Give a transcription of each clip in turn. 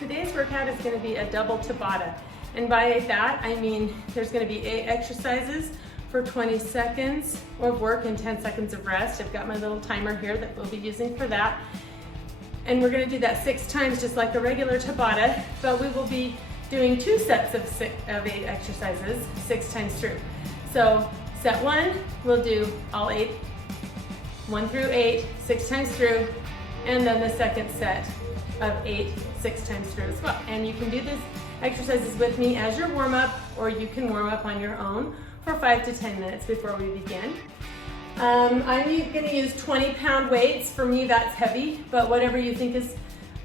Today's workout is going to be a double Tabata. And by that, I mean there's going to be 8 exercises for 20 seconds of work and 10 seconds of rest. I've got my little timer here that we'll be using for that. And we're going to do that 6 times just like a regular Tabata, but we will be doing 2 sets of 8 exercises 6 times through. So set 1, we'll do all 8, 1 through 8, 6 times through, and then the second set of 8, 6 times through as well. And you can do these exercises with me as your warm-up, or you can warm up on your own for 5 to 10 minutes before we begin. I'm going to use 20-pound weights. For me, that's heavy, but whatever you think is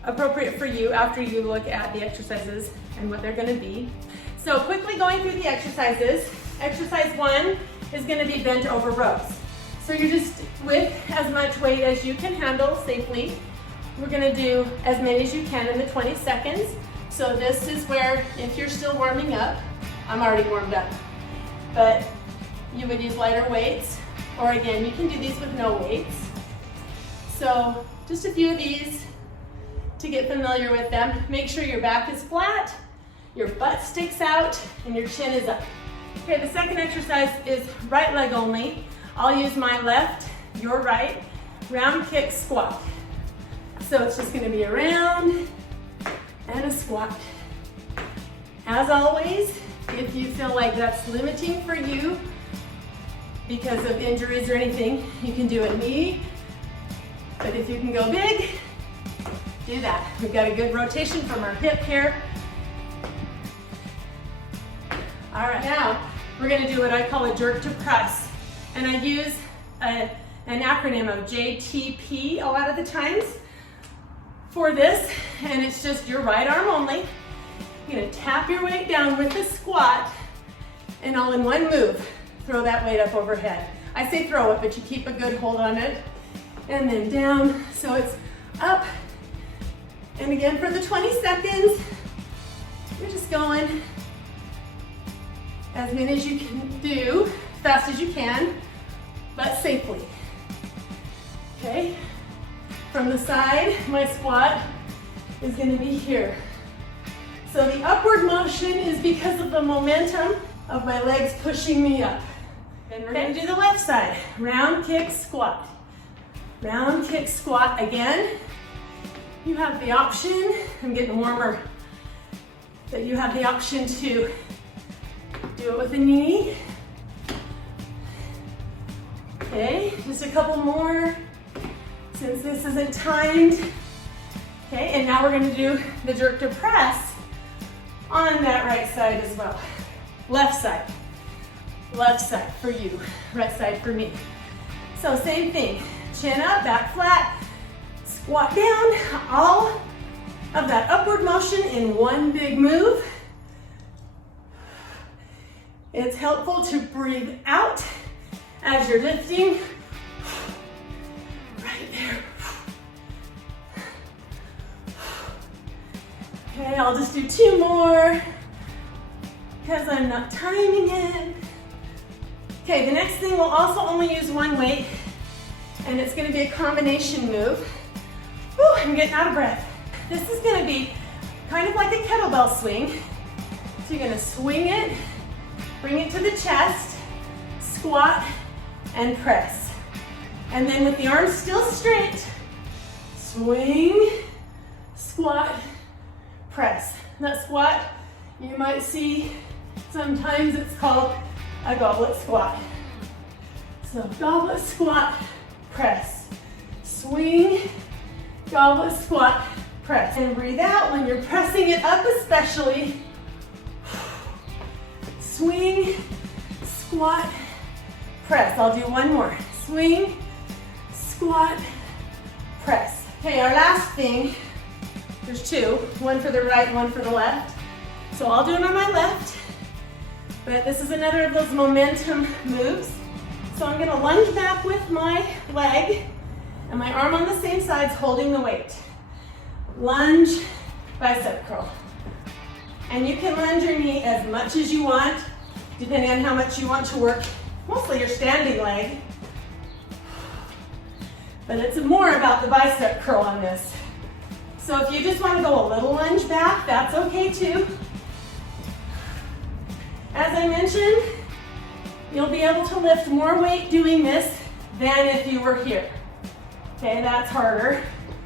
appropriate for you after you look at the exercises and what they're going to be. So quickly going through the exercises. Exercise 1 is going to be bent over rows. So you're just with as much weight as you can handle safely. We're going to do as many as you can in the 20 seconds. So this is where, if you're still warming up, I'm already warmed up, but you would use lighter weights, or again, you can do these with no weights. So just a few of these to get familiar with them. Make sure your back is flat, your butt sticks out, and your chin is up. Okay, the second exercise is right leg only. I'll use my left, your right, round kick squat. So it's just gonna be a round and a squat. As always, if you feel like that's limiting for you because of injuries or anything, you can do a knee. But if you can go big, do that. We've got a good rotation from our hip here. All right, now we're gonna do what I call a jerk to press. And I use an acronym of JTP a lot of the times for this, and it's just your right arm only. You're gonna tap your weight down with the squat, and all in one move, throw that weight up overhead. I say throw it, but you keep a good hold on it. And then down, so it's up. And again for the 20 seconds, you're just going as many as you can do, fast as you can, but safely. Okay, from the side, my squat is gonna be here. So the upward motion is because of the momentum of my legs pushing me up. And we're gonna do the left side. Round kick squat. Round kick squat again. You have the option, I'm getting warmer, that you have the option to do it with a knee. Okay, just a couple more since this isn't timed. Okay, and now we're gonna do the jerk to press on that right side as well. Left side for you, right side for me. So same thing, chin up, back flat, squat down, all of that upward motion in one big move. It's helpful to breathe out as you're lifting. Right there. Okay, I'll just do 2 more because I'm not timing it. Okay, the next thing we'll also only use 1 weight, and it's gonna be a combination move. Whew, I'm getting out of breath. This is gonna be kind of like a kettlebell swing. So you're gonna swing it, bring it to the chest, squat, and press. And then with the arms still straight, swing, squat, press. That squat, you might see sometimes it's called a goblet squat. So goblet squat, press. Swing, goblet squat, press. And breathe out when you're pressing it up especially. Swing, squat, press. I'll do 1 more. Swing, squat, press. Okay, our last thing, there's 2, 1 for the right, 1 for the left. So I'll do it on my left, but this is another of those momentum moves. So I'm gonna lunge back with my leg and my arm on the same sides holding the weight. Lunge, bicep curl. And you can lunge your knee as much as you want, depending on how much you want to work, mostly your standing leg. But it's more about the bicep curl on this. So if you just want to go a little lunge back, that's okay too. As I mentioned, you'll be able to lift more weight doing this than if you were here. Okay, that's harder.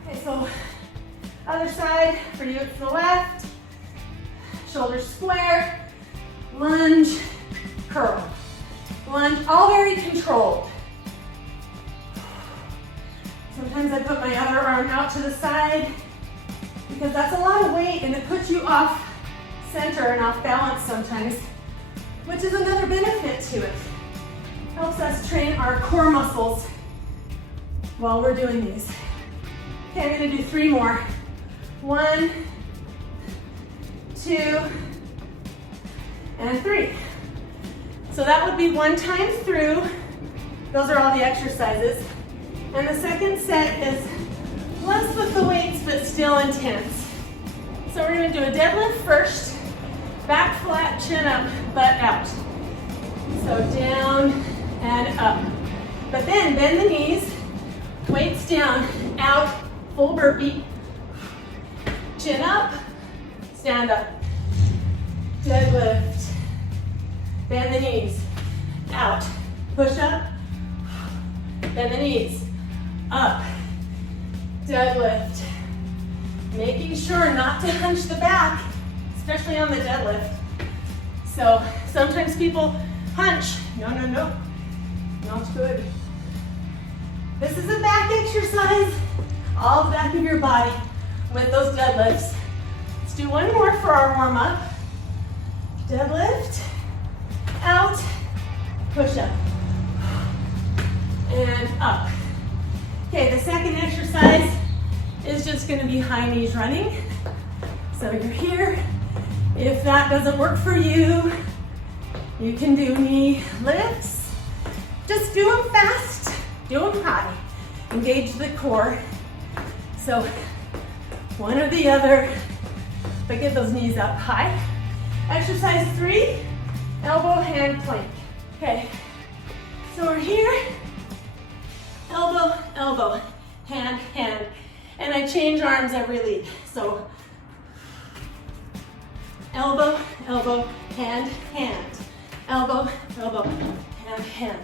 Okay, so other side, for you to the left, shoulders square, lunge, curl. Lunge, all very controlled. Sometimes I put my other arm out to the side because that's a lot of weight and it puts you off center and off balance sometimes, which is another benefit to it. Helps us train our core muscles while we're doing these. Okay, I'm gonna do 3 more. 1, 2, and 3. So that would be 1 time through. Those are all the exercises. And the second set is less with the weights, but still intense. So we're gonna do a deadlift first, back flat, chin up, butt out. So down and up. But then bend the knees, weights down, out, full burpee. Chin up, stand up. Deadlift. Bend the knees, out. Push up, bend the knees, up. Deadlift. Making sure not to hunch the back, especially on the deadlift. So sometimes people hunch. No, no, no, not good. This is a back exercise, all the back of your body with those deadlifts. Let's do 1 more for our warm up. Deadlift, out, push up, and up. Okay, the second exercise is just gonna be high knees running. So you're here. If that doesn't work for you, you can do knee lifts. Just do them fast, do them high. Engage the core. So one or the other, but get those knees up high. Exercise 3, elbow, hand, plank. Okay, so we're here, elbow, elbow, hand, hand. And I change arms every lead. So elbow, elbow, hand, hand. Elbow, elbow, hand, hand.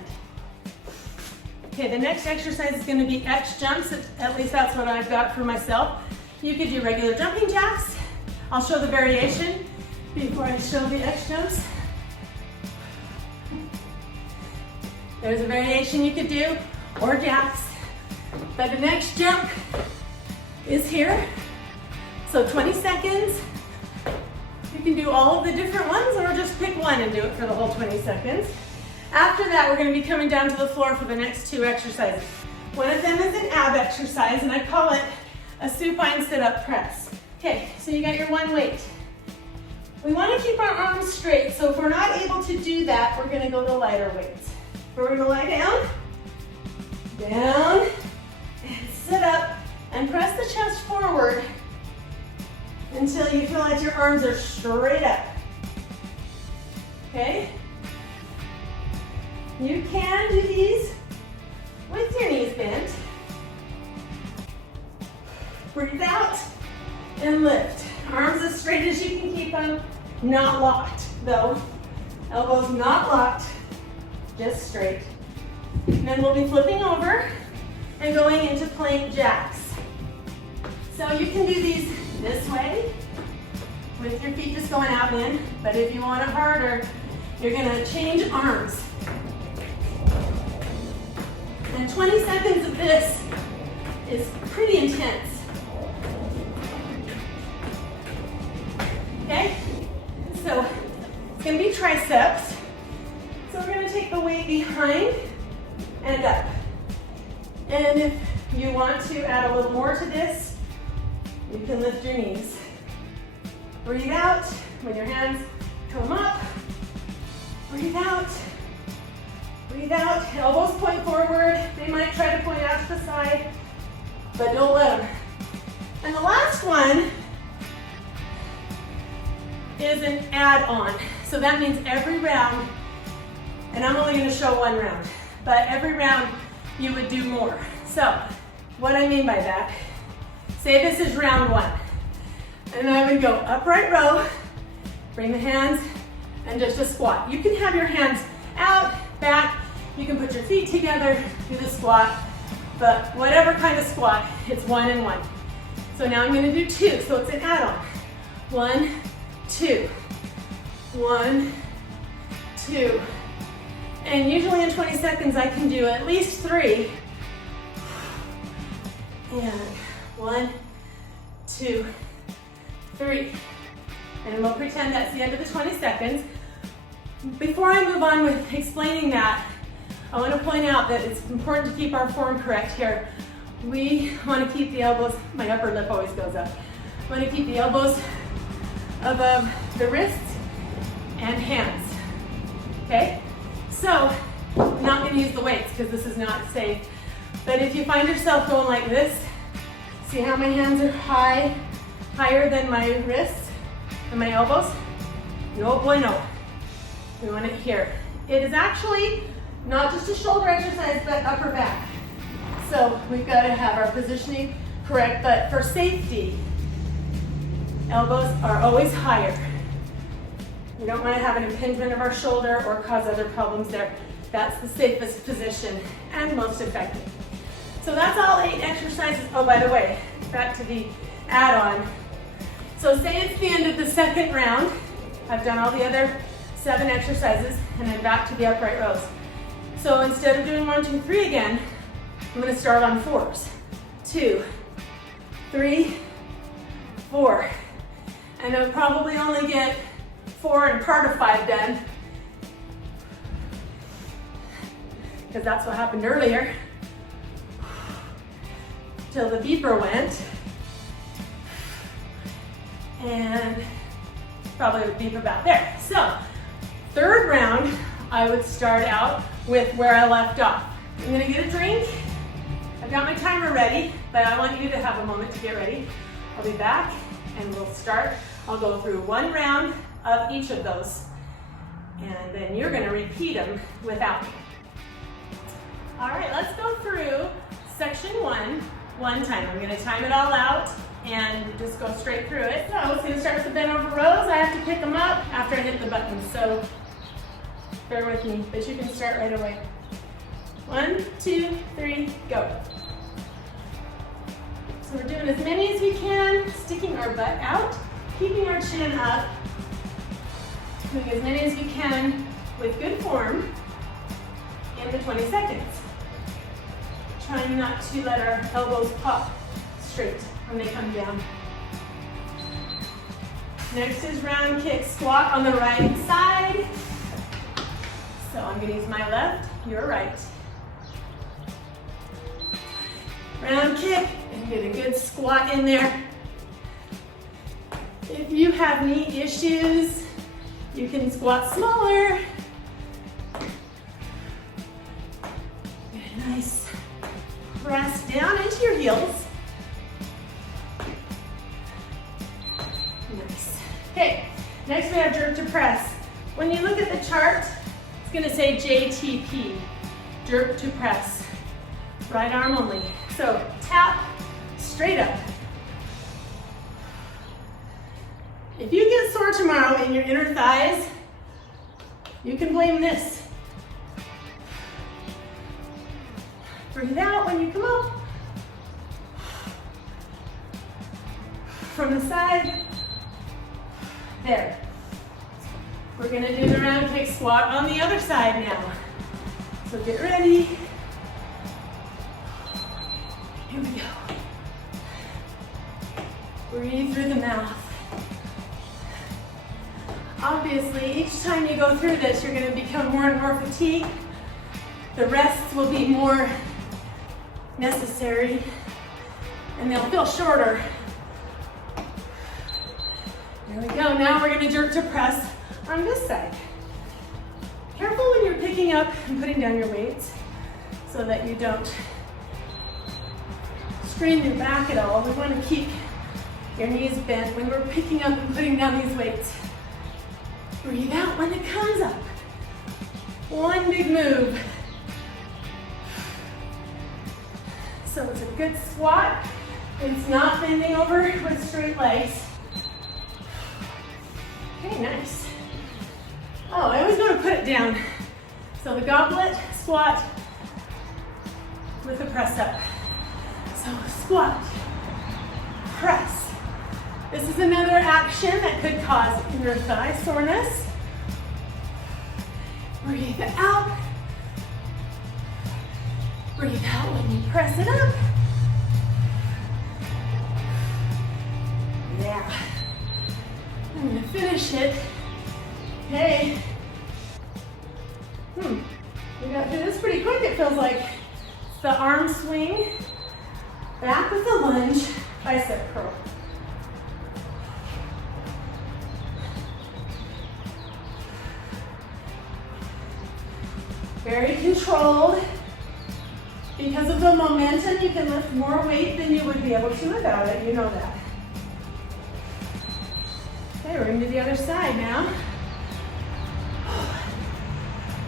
Okay, the next exercise is gonna be X jumps. At least that's what I've got for myself. You could do regular jumping jacks. I'll show the variation before I show the X jumps. There's a variation you could do, or jacks. But the next jump is here. So 20 seconds. You can do all of the different ones or just pick one and do it for the whole 20 seconds. After that, we're gonna be coming down to the floor for the next 2 exercises. One of them is an ab exercise and I call it a supine sit-up press. Okay, so you got your 1 weight. We wanna keep our arms straight, so if we're not able to do that, we're gonna go to lighter weights. We're gonna lie down, down, and sit up, and press the chest forward until you feel like your arms are straight up. Okay? You can do these with your knees bent. Breathe out and lift. Arms as straight as you can keep them, not locked though. Elbows not locked, just straight. And then we'll be flipping over and going into plank jacks. So you can do these this way with your feet just going out and in, but if you want it harder, you're gonna change arms. And 20 seconds of this is pretty intense. Okay, so it's gonna be triceps. So we're gonna take the weight behind and up. And if you want to add a little more to this, you can lift your knees. Breathe out when your hands come up. Breathe out. Breathe out. Elbows point forward. They might try to point out to the side, but don't let them. And the last one is an add-on. So that means every round, and I'm only going to show 1 round, but every round you would do more. So what I mean by that, Say this is round one. And I would go upright row, bring the hands, and just a squat. You can have your hands out, back, you can put your feet together, do the squat, but whatever kind of squat, it's 1 and 1. So now I'm gonna do 2, so it's an add-on. 1, 2, 1, 2. And usually in 20 seconds, I can do at least 3. And 1, 2, 3. And we'll pretend that's the end of the 20 seconds. Before I move on with explaining that, I want to point out that it's important to keep our form correct here. We want to keep the elbows, my upper lip always goes up. We want to keep the elbows above the wrists and hands, okay? So, I'm not going to use the weights because this is not safe. But if you find yourself going like this, see how my hands are higher than my wrists and my elbows? No bueno. We want it here. It is actually not just a shoulder exercise, but upper back. So we've got to have our positioning correct, but for safety, elbows are always higher. We don't want to have an impingement of our shoulder or cause other problems there. That's the safest position and most effective. So that's all 8 exercises. Oh, by the way, back to the add-on. So say it's the end of the second round. I've done all the other 7 exercises and I'm back to the upright rows. So instead of doing 1, 2, 3 again, I'm going to start on 4s. 2, 3, 4. And I'll probably only get 4 and part of 5 done, because that's what happened earlier, till the beeper went, and probably would beep about there. So, third round, I would start out with where I left off. I'm gonna get a drink. I've got my timer ready, but I want you to have a moment to get ready. I'll be back and we'll start. I'll go through 1 round of each of those, and then you're gonna repeat them without me. All right, let's go through section 1 one time. I'm gonna time it all out and just go straight through it. So it's gonna start with the bent over rows. I have to pick them up after I hit the button, so bear with me, but you can start right away. 1, 2, 3, go. So we're doing as many as we can, sticking our butt out, keeping our chin up, doing as many as we can with good form in the 20 seconds. Trying not to let our elbows pop straight when they come down. Next is round kick squat on the right side. So I'm going to use my left, your right. Round kick and get a good squat in there. If you have knee issues, you can squat smaller. Get a nice press down into your heels. Nice. Okay, next we have jerk to press. When you look at the chart, it's going to say JTP, jerk to press. Right arm only. So tap straight up. If you get sore tomorrow in your inner thighs, you can blame this. Breathe out when you come up. From the side. There. We're going to do the round kick squat on the other side now. So get ready. Here we go. Breathe through the mouth. Obviously, each time you go through this, you're going to become more and more fatigued. The rests will be more necessary, and they'll feel shorter. There we go. Now we're going to jerk to press on this side. Careful when you're picking up and putting down your weights so that you don't strain your back at all. We want to keep your knees bent when we're picking up and putting down these weights. Breathe out when it comes up. One big move. So it's a good squat. It's not bending over with straight legs. Okay, nice. Oh, I always want to put it down. So the goblet squat with a press up. So squat, press. This is another action that could cause inner thigh soreness. Breathe out. Breathe out when you press it up. Yeah. I'm gonna finish it. Okay. We got through this pretty quick, it feels like. It's the arm swing, back with the lunge, bicep curl. Very controlled. Because of the momentum, you can lift more weight than you would be able to without it. You know that. Okay, we're into the other side now.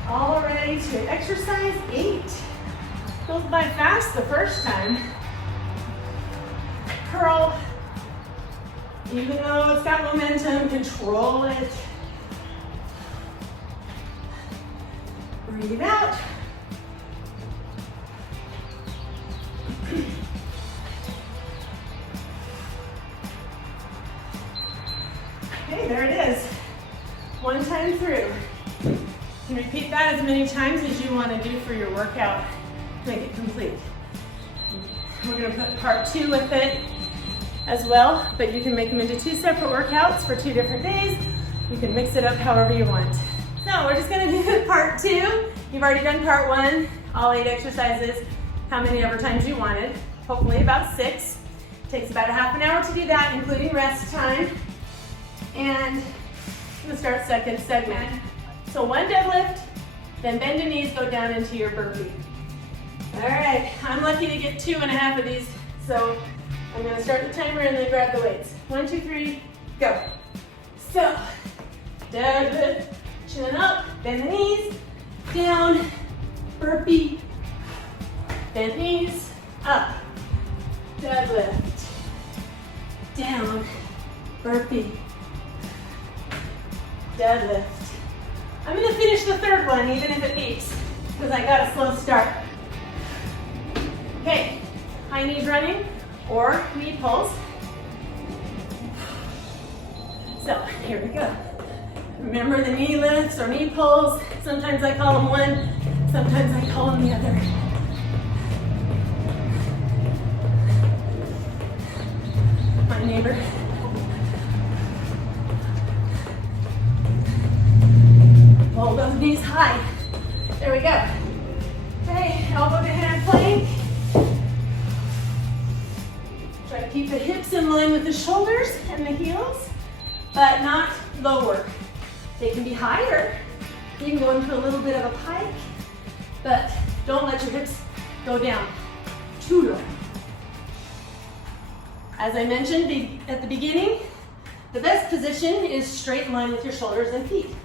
All ready to exercise 8. Goes by fast the first time. Curl. Even though it's got momentum, control it. Breathe out. Okay, there it is. One time through. You can repeat that as many times as you want to do for your workout to make it complete. We're going to put part 2 with it as well, but you can make them into 2 separate workouts for 2 different days. You can mix it up however you want. So we're just going to do part 2. You've already done part 1, all 8 exercises, how many ever times you wanted. Hopefully about 6. Takes about a half an hour to do that, including rest time. And I'm gonna start second segment. So 1 deadlift, then bend the knees, go down into your burpee. All right, I'm lucky to get 2.5 of these, so I'm gonna start the timer and then grab the weights. 1, 2, 3, go. So, deadlift, chin up, bend the knees, down, burpee, bend knees, up, deadlift, down, burpee, deadlift. I'm gonna finish the 3rd one, even if it peaks, because I got a slow start. Okay, high knees running or knee pulls. So here we go. Remember the knee lifts or knee pulls. Sometimes I call them one, sometimes I call them the other. My neighbor. Hold those knees high. There we go. Okay, elbow to hand plank. Try to keep the hips in line with the shoulders and the heels, but not lower. They can be higher. You can go into a little bit of a pike, but don't let your hips go down too low. As I mentioned at the beginning, the best position is straight in line with your shoulders and feet.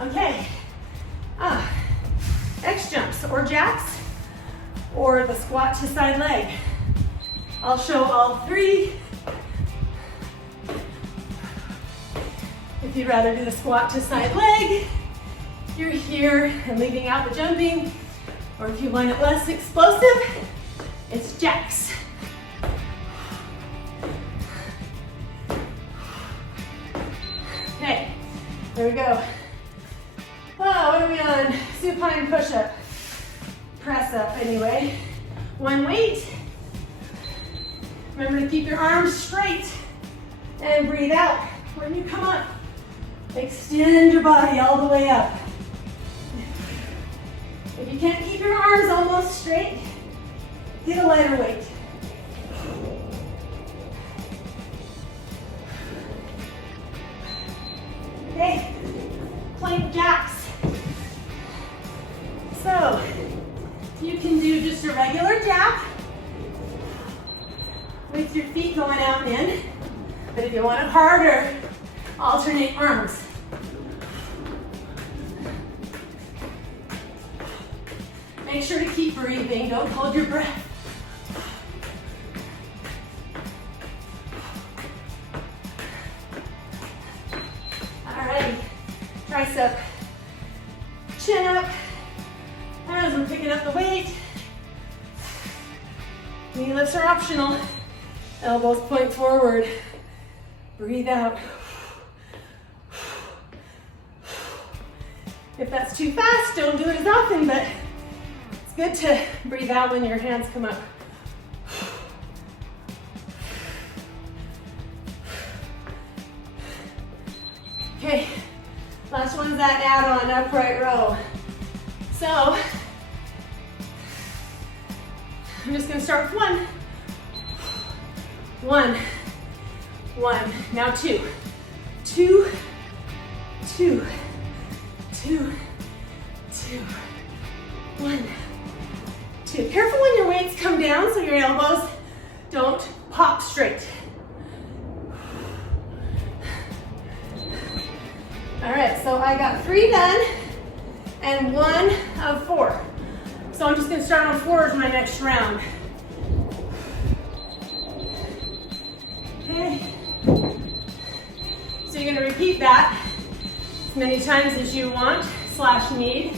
Okay, X jumps or jacks or the squat to side leg. I'll show all 3. If you'd rather do the squat to side leg, you're here and leaving out the jumping. Or if you want it less explosive, it's jacks. Okay, there we go. Oh, what are we on? Supine push-up. Press up anyway. 1 weight. Remember to keep your arms straight and breathe out. When you come up, extend your body all the way up. If you can't keep your arms almost straight, get a lighter weight. Okay, plank jacks. So, you can do just a regular jack with your feet going out and in, but if you want it harder, alternate arms. Make sure to keep breathing. Don't hold your breath. Alrighty, tricep, chin up, as we're picking up the weight. Knee lifts are optional. Elbows point forward. Breathe out. If that's too fast, don't do it as often, but it's good to breathe out when your hands come up. Okay, last one's that add-on upright row. So, I'm just gonna start with one. One. Now two. Two. One, two. Careful when your weights come down so your elbows don't pop straight. All right, so I got 3 done and 1 of 4. So I'm just gonna start on 4 as my next round. Okay. So you're gonna repeat that as many times as you want / need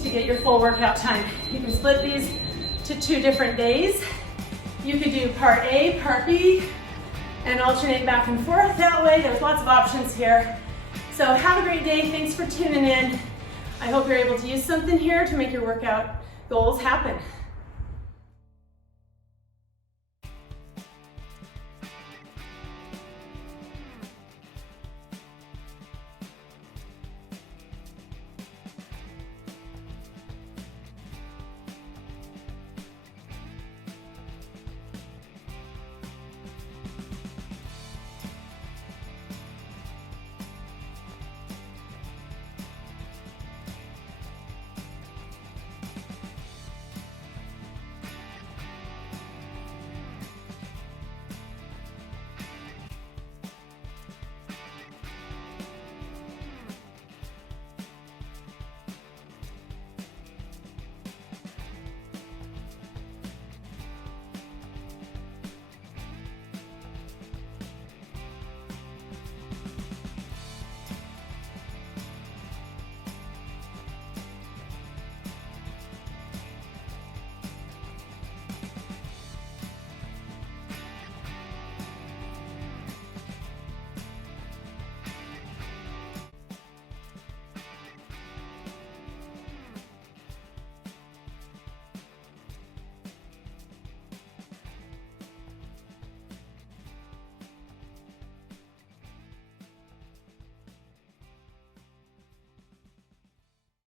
to get your full workout time. You can split these to 2 different days. You could do part A, part B, and alternate back and forth that way. There's lots of options here. So have a great day. Thanks for tuning in. I hope you're able to use something here to make your workout goals happen.